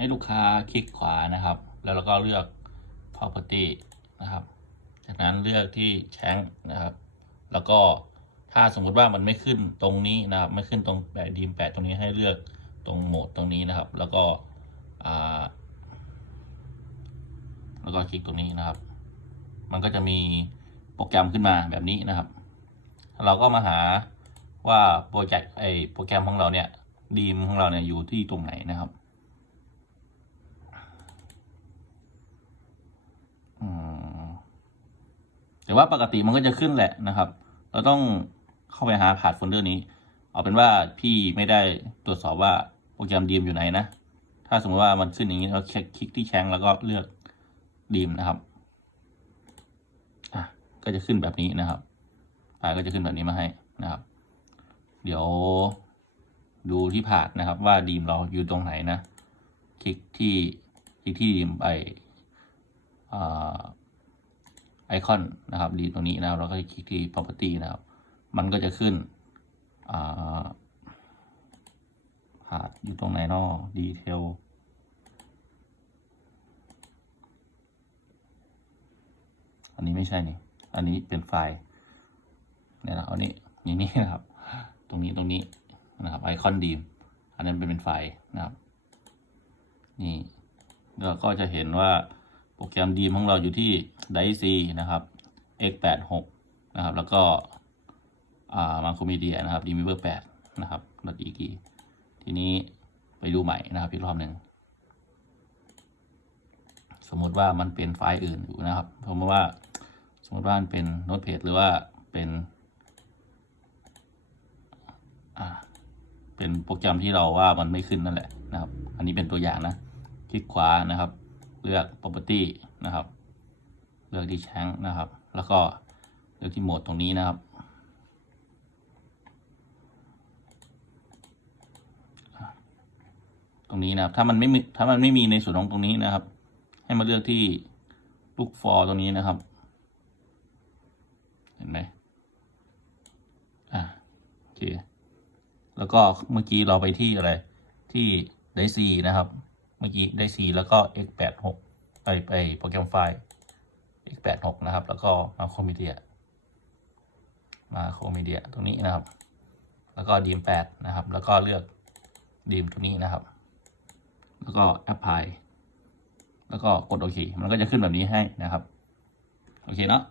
ให้ลูกค้าคลิกขวานะครับ แล้วเราก็เลือก property นะครับ จากนั้นเลือกที่แชงนะครับ แล้วก็ถ้าสมมุติว่ามันไม่ขึ้นตรงนี้นะครับไม่ขึ้นตรงแปะดีมแปะตรงนี้ให้เลือกตรงโหมดตรงนี้นะครับ แล้วก็แล้วก็คลิกตรงนี้นะครับ มันก็จะมีโปรแกรมขึ้นมาแบบนี้นะครับ เราก็มาหาว่าโปรเจกต์ไอโปรแกรมของเราเนี่ยดีมของเราเนี่ยอยู่ที่ตรงไหนนะครับ อืม แต่ว่าปกติมันก็จะขึ้นแหละนะครับ เราต้องเข้าไปหาผ่านโฟลเดอร์นี้ เอาเป็นว่าพี่ไม่ได้ตรวจสอบว่าโปรแกรมดีมอยู่ไหนนะ ถ้าสมมติว่ามันขึ้นอย่างนี้เราคลิกที่แชงแล้วก็เลือกดีมนะครับอะก็จะขึ้นแบบนี้นะครับไฟล์ก็จะขึ้นแบบนี้มาให้นะครับ เดี๋ยวดูที่ผ่านนะครับ ว่าดีมเราอยู่ตรงไหนนะ คลิกที่คลิกที่ดีมไปอ่า ไอคอนนะครับดีตรงนี้นะครับเราก็จะคลิกที่ property นะครับ มันก็จะขึ้นอ่าผ่านอยู่ตรงไหนนอดีเทลอันนี้ไม่ใช่นี่ อันนี้เป็นไฟล์เนี่ยนะเอานี้อย่างนี้นะครับ ตรงนี้ตรงนี้นะครับไอคอนดีมอันนั้นเป็นเป็นไฟล์นะครับ นี่เราก็จะเห็นว่า โปรแกรมดีมของเราอยู่ที่ d i c นะครับ x86 นะครับ แล้วก็อ่ามาโครมีเดียนะครับ d m i v e r 8นะครับ .ek ทีนี้ไปดูใหม่นะครับอีกรอบหนึ่งสมมติว่ามันเป็นไฟล์อื่นอยู่นะครับสมมติว่าสมมติว่ามันเป็นโน้ตเพจหรือว่าเป็นเป็นโปรแกรมที่เราว่ามันไม่ขึ้นนั่นแหละนะครับ อันนี้เป็นตัวอย่างนะ คลิกขวานะครับ เลือก property นะครับ เลือกที่แชงนะครับ แล้วก็เลือกที่โหมดตรงนี้นะครับ ตรงนี้นะครับ ถ้ามันไม่มีถ้ามันไม่มีในส่วนของตรงนี้นะครับ ให้มาเลือกที่ look for ตรงนี้นะครับ เห็นไหมอ่าโอเค แล้วก็เมื่อกี้เราไปที่อะไร ที่ได้ C นะครับ เมื่อกี้ได้ C แล้วก็ x86 ไปไปโปรแกรมไฟล์ x86 นะครับ แล้วก็มาโครมีเดียมาโครมีเดียตรงนี้นะครับ แล้วก็ดีม8นะครับ แล้วก็เลือกดีมตรงนี้นะครับ แล้วก็ apply แล้วก็กดโอเค มันก็จะขึ้นแบบนี้ให้นะครับ โอเคเนาะ